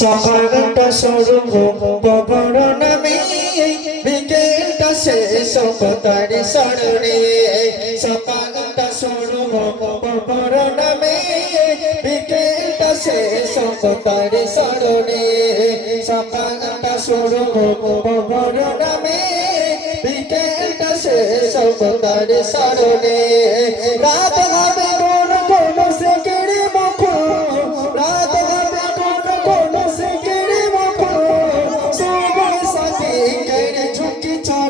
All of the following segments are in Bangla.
সকালটা শুরু বড় নামে বিকেলটা শেষ তার স্মরণে। সকালটা শুরু বড় নামে বিকেলটা শেষ তার স্মরণে। সকালটা শুরু বড় নামে বিকেলটা শেষ তার স্মরণে। রাত হবে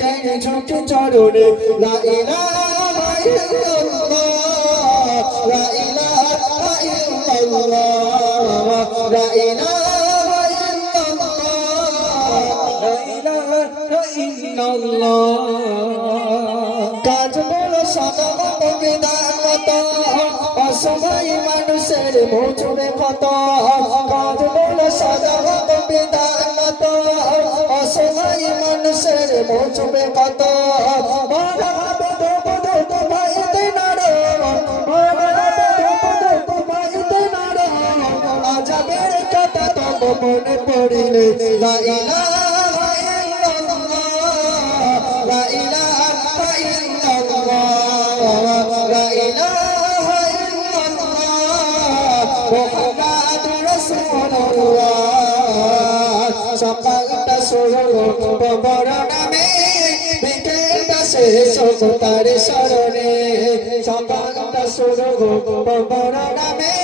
কেন ঝুঁকে চরণে লা ইলাহা ইল্লাল্লাহ, লা ইলাহা কাজ বলো বিধান মতো অসময় মানুষের মোচরে কত। কথা তো মনে পড়িলে, লা ইলাহা ইল্লাল্লাহ, লা ইলাহা ইল্লাল্লাহ, লা ইলাহা ইল্লাল্লাহ, মুহাম্মাদুর রাসূলুল্লাহ। সকালটা শুরু বড় শেষ তার স্মরণে সকালটা শুরু বড় নামে,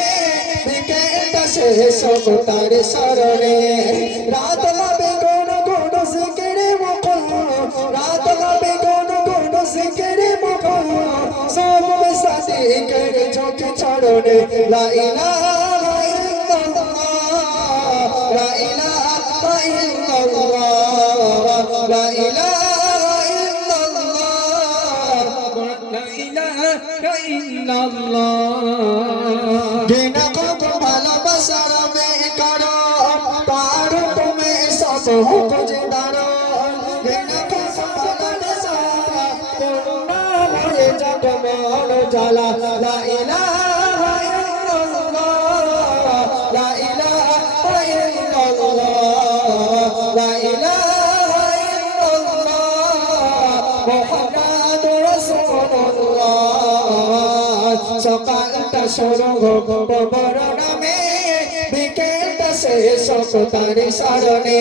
বিকেলটা শেষ তার স্মরণে রাত হবে কোন কোন সিকেরে মুখ, রাত হবে কোন কোন সিকেরে মুখ। সব সাথে করে চোখে চরণে লা ইলাহা ইল্লাল্লাহ লা ভালোবাসার মেয়ে করো তার তুমি সব খুঁজে দাঁড়ো। মন জ্বালা। সকালটা শুরু বড় নামে বিকেলটা শেষ তার স্মরণে।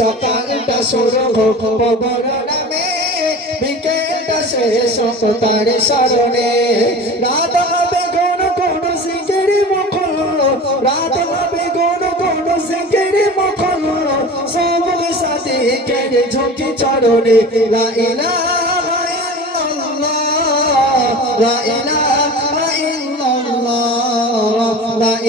সকালটা শুরু বড় নামে বিকেলটা শেষ তার স্মরণে। রাত হবে কোন কোন সিকেরি মুখ রাত হবে কোন কোন সিকেরি মুখ সব সাথে কেড়ে ঝুঁকি চরণে লা ইলাহা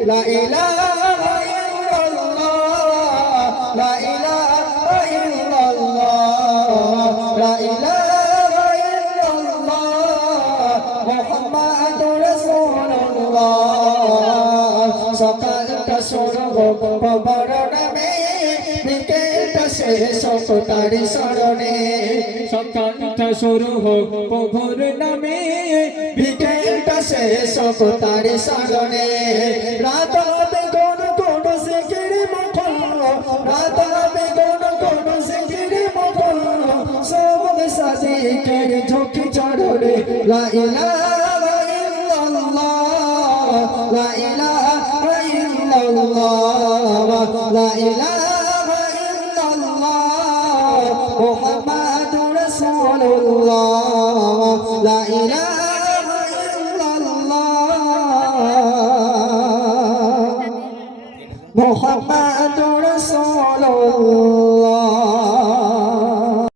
মরিলে লা ইলাহা ইল্লাল্লাহ লা ইলাহা ইল্লাল্লাহ লা ইলাহা ইল্লাল্লাহ মুহাম্মাদুর রাসূলুল্লাহ। সকালটা শুরু বড় নামে বিকেলটা শেষ তার স্মরণে সকালটা শুরু হোক নামে। বিকেলটা শেষ তার স্মরণে রাত হবে কোন কোন সিকিরি মখন রাত হবে কোন কোন সিকিরি মখন সব সাথে কেড়ে ঝুঁকি চরণে লা ইলাহা ইল্লাল্লাহ, লা ইলাহা ইল্লাল্লাহ ইল্লাল্লাহ মুহাম্মাদুর রাসূলুল্লাহ